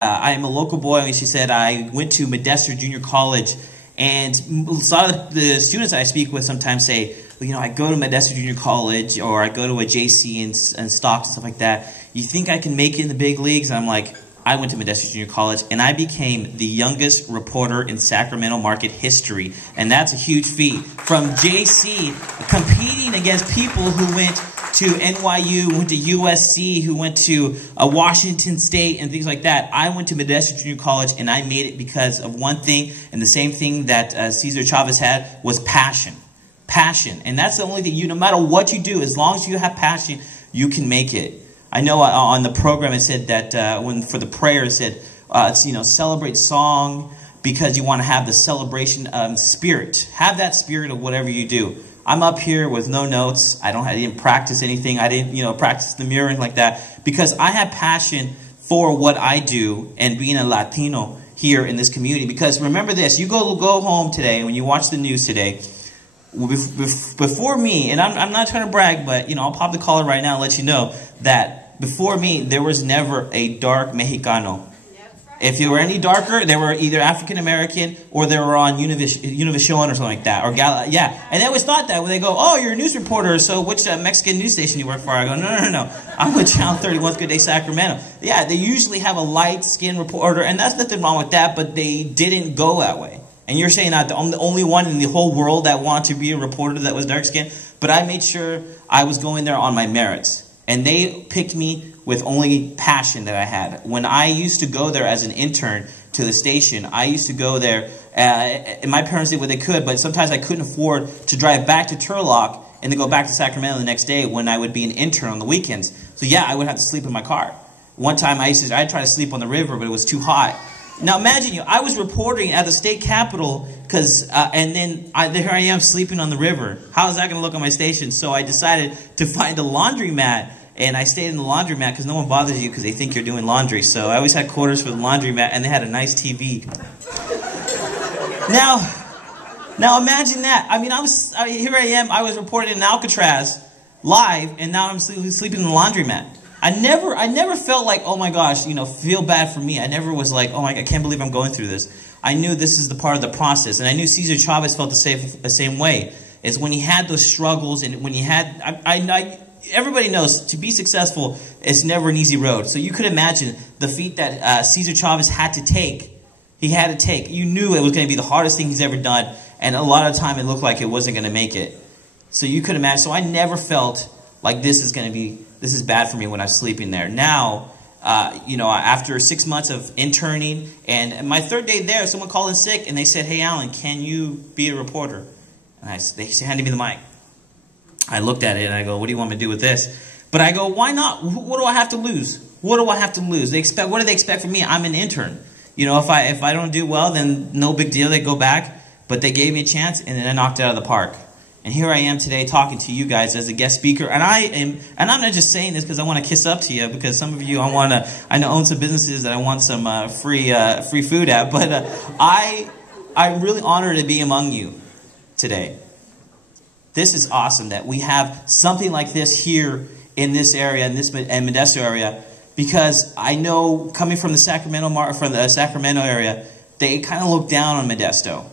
I am a local boy, and she said I went to Modesto Junior College, and a lot of the students I speak with sometimes say, well, I go to Modesto Junior College, or I go to a JC and Stocks and stuff like that. You think I can make it in the big leagues? And I'm like, I went to Modesto Junior College, and I became the youngest reporter in Sacramento market history, and that's a huge feat. From JC, competing against people who went to NYU, went to USC, who went to Washington State and things like that. I went to Modesto Junior College, and I made it because of one thing, and the same thing that Cesar Chavez had was passion. Passion. And that's the only thing. No matter what you do, as long as you have passion, you can make it. I know on the program it said that for the prayer it said, celebrate song because you want to have the celebration spirit. Have that spirit of whatever you do. I'm up here with no notes. I didn't practice anything. I didn't, practice the mirror and like that because I have passion for what I do and being a Latino here in this community. Because remember this, you go home today, when you watch the news today, before me, and I'm not trying to brag, but I'll pop the collar right now and let you know that before me, there was never a dark Mexicano. If you were any darker, they were either African American or they were on Univision or something like that, or yeah. And they always thought that when they go, "Oh, you're a news reporter, so which Mexican news station you work for?" I go, "No. I'm with Channel 31's Good Day Sacramento." Yeah, they usually have a light-skinned reporter, and that's nothing wrong with that, but they didn't go that way. And you're saying that I'm the only one in the whole world that wanted to be a reporter that was dark-skinned, but I made sure I was going there on my merits. And they picked me with only passion that I had. When I used to go there as an intern to the station, I used to go there, and my parents did what they could, but sometimes I couldn't afford to drive back to Turlock and then go back to Sacramento the next day when I would be an intern on the weekends. So yeah, I would have to sleep in my car. One time I'd try to sleep on the river, but it was too hot. Now imagine I was reporting at the state capitol and then here I am sleeping on the river. How is that going to look on my station? So I decided to find a laundromat, and I stayed in the laundromat because no one bothers you because they think you're doing laundry. So I always had quarters for the laundromat, and they had a nice TV. Now imagine that. I mean, here I am. I was reporting in Alcatraz live, and now I'm sleeping in the laundromat. I never felt like, oh my gosh, feel bad for me. I never was like, oh my God, I can't believe I'm going through this. I knew this is the part of the process. And I knew Cesar Chavez felt the same way. Is when he had those struggles and when he had, everybody knows to be successful, it's never an easy road. So you could imagine the feat that Cesar Chavez had to take. He had to take. You knew it was going to be the hardest thing he's ever done. And a lot of the time it looked like it wasn't going to make it. So you could imagine. So I never felt like this is bad for me when I'm sleeping there. Now, after 6 months of interning, and my third day there, someone called in sick, and they said, "Hey, Alan, can you be a reporter?" And they handed me the mic. I looked at it, and I go, "What do you want me to do with this?" But I go, "Why not? What do I have to lose? What do I have to lose? What do they expect from me? I'm an intern. If I don't do well, then no big deal. They go back. But they gave me a chance, and then I knocked it out of the park. And here I am today talking to you guys as a guest speaker. And I'm not just saying this because I want to kiss up to you, because some of you I know own some businesses that I want some free food at. But I'm really honored to be among you today. This is awesome that we have something like this here in this area, in Modesto area, because I know coming from the Sacramento area, they kind of look down on Modesto.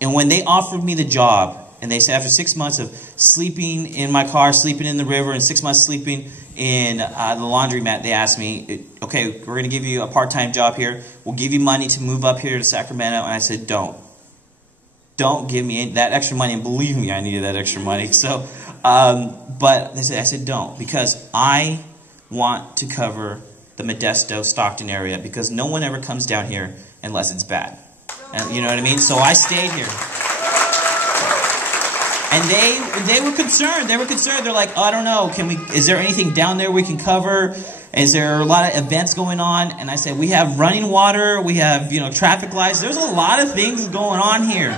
And when they offered me the job, and they said after 6 months of sleeping in my car, sleeping in the river, and 6 months sleeping in the laundromat, they asked me, "Okay, we're going to give you a part-time job here. We'll give you money to move up here to Sacramento." And I said, Don't give me that extra money. And believe me, I needed that extra money. So, but I said, don't, because I want to cover the Modesto, Stockton area, because no one ever comes down here unless it's bad. And you know what I mean? So I stayed here. And they were concerned. They were concerned. They're like, "Oh, I don't know. Is there anything down there we can cover? Is there a lot of events going on?" And I said, "We have running water. We have, traffic lights. There's a lot of things going on here."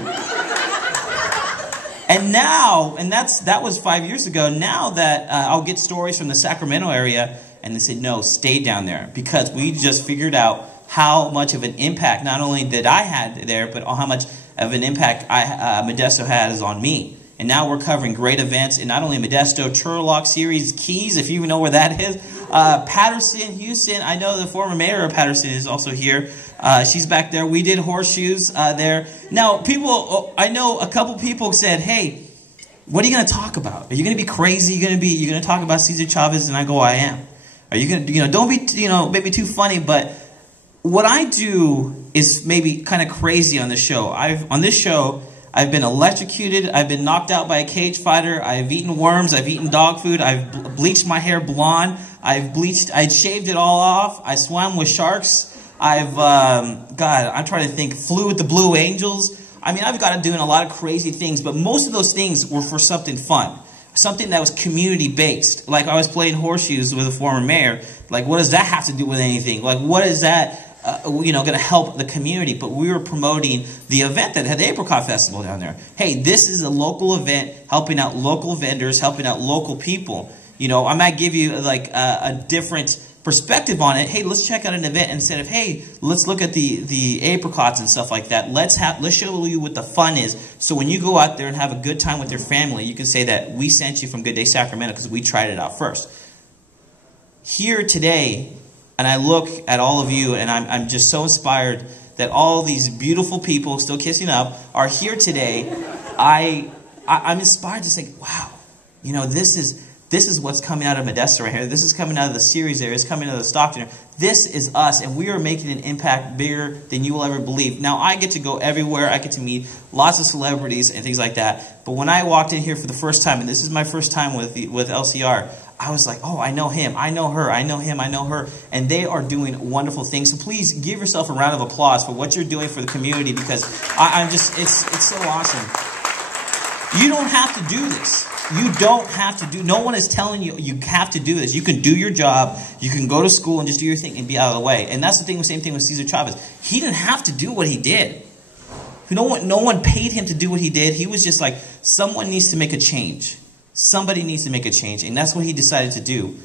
And now, that was 5 years ago. Now that I'll get stories from the Sacramento area, and they said, "No, stay down there," because we just figured out how much of an impact not only that I had there, but how much of an impact Modesto has on me. And now we're covering great events in not only Modesto, Turlock, Series, Keys, if you even know where that is. Patterson, Houston. I know the former mayor of Patterson is also here. She's back there. We did horseshoes there. Now, I know a couple people said, hey, what are you going to talk about? Are you going to be crazy? You're going to talk about Cesar Chavez? And I go, I am. Are you going to, don't be, maybe too funny, but what I do is maybe kind of crazy on the show. On this show, I've been electrocuted. I've been knocked out by a cage fighter. I've eaten worms. I've eaten dog food. I've bleached my hair blonde. I shaved it all off. I swam with sharks. I'm trying to think, flew with the Blue Angels. I mean, I've got to doing a lot of crazy things, but most of those things were for something fun. Something that was community-based. Like I was playing horseshoes with a former mayor. Like, what does that have to do with anything? Like, what is that, going to help the community? But we were promoting the event that had the Apricot Festival down there. Hey, this is a local event, helping out local vendors, helping out local people. I might give you, like, a different perspective on it. Hey, let's check out an event instead of, hey, let's look at the apricots and stuff like that. Let's show you what the fun is. So when you go out there and have a good time with your family, you can say that we sent you from Good Day Sacramento because we tried it out first. Here today, and I look at all of you, and I'm just so inspired that all these beautiful people still kissing up are here today. I'm inspired to say, wow, this is what's coming out of Modesto right here. This is coming out of the series area. It's coming out of the Stockton area. This is us, and we are making an impact bigger than you will ever believe. Now, I get to go everywhere. I get to meet lots of celebrities and things like that. But when I walked in here for the first time, and this is my first time with LCR, I was like, oh, I know him. I know her. I know him. I know her. And they are doing wonderful things. So please give yourself a round of applause for what you're doing for the community, because it's so awesome. You don't have to do this. You don't have to do. No one is telling you you have to do this. You can do your job. You can go to school and just do your thing and be out of the way. And that's the thing. Same thing with Cesar Chavez. He didn't have to do what he did. No one paid him to do what he did. He was just like, someone needs to make a change. Somebody needs to make a change, and that's what he decided to do.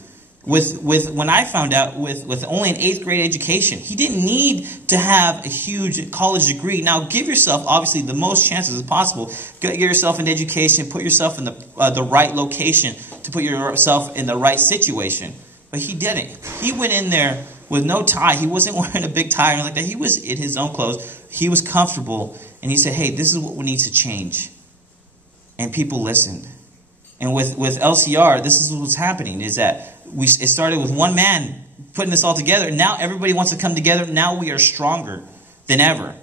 When I found out with only an 8th grade education, he didn't need to have a huge college degree. Now, give yourself, obviously, the most chances as possible. Get yourself an education, put yourself in the right location to put yourself in the right situation. But he didn't. He went in there with no tie. He wasn't wearing a big tie or like that. He was in his own clothes. He was comfortable, and he said, hey, this is what needs to change. And people listened. And with LCR, this is what's happening, is that it started with one man putting this all together. And now everybody wants to come together. Now we are stronger than ever.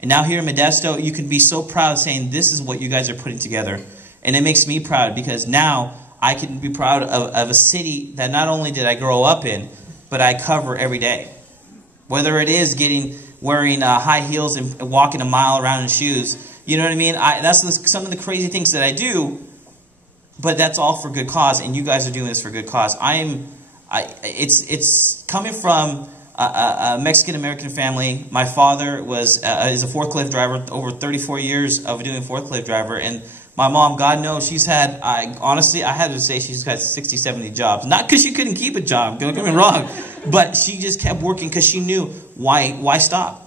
And now here in Modesto, you can be so proud saying, this is what you guys are putting together. And it makes me proud, because now I can be proud of a city that not only did I grow up in, but I cover every day. Whether it is wearing high heels and walking a mile around in shoes. You know what I mean? That's some of the crazy things that I do. But that's all for good cause, and you guys are doing this for good cause. It's coming from a Mexican-American family. My father is a forklift driver, over 34 years of doing forklift driver. And my mom, God knows, she's had, honestly, I had to say she's got 60, 70 jobs. Not because she couldn't keep a job, don't get me wrong. But she just kept working because she knew, why stop?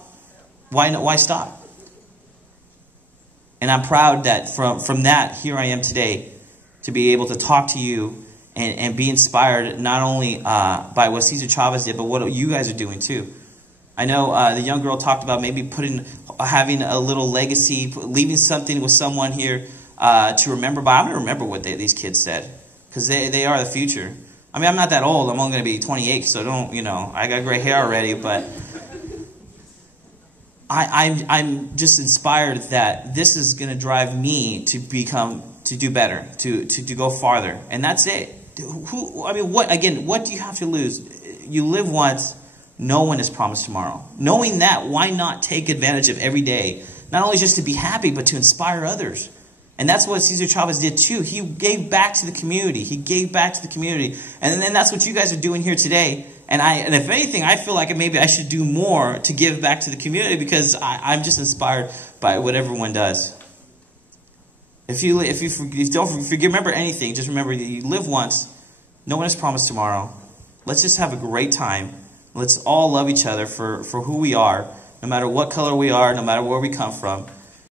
Why stop? And I'm proud that from that, here I am today, to be able to talk to you and be inspired not only by what Cesar Chavez did, but what you guys are doing too. I know the young girl talked about maybe having a little legacy, leaving something with someone here to remember by. I'm going to remember what these kids said, because they are the future. I mean, I'm not that old. I'm only going to be 28, so I got gray hair already, but I'm just inspired that this is going to drive me to do better, to go farther. And that's it. What do you have to lose? You live once. No one is promised tomorrow. Knowing that, why not take advantage of every day? Not only just to be happy, but to inspire others. And that's what Cesar Chavez did too. He gave back to the community. He gave back to the community. And then that's what you guys are doing here today. And if anything, I feel like maybe I should do more to give back to the community, because I'm just inspired by what everyone does. If you remember anything, just remember that you live once. No one is promised tomorrow. Let's just have a great time. Let's all love each other for who we are, no matter what color we are, no matter where we come from.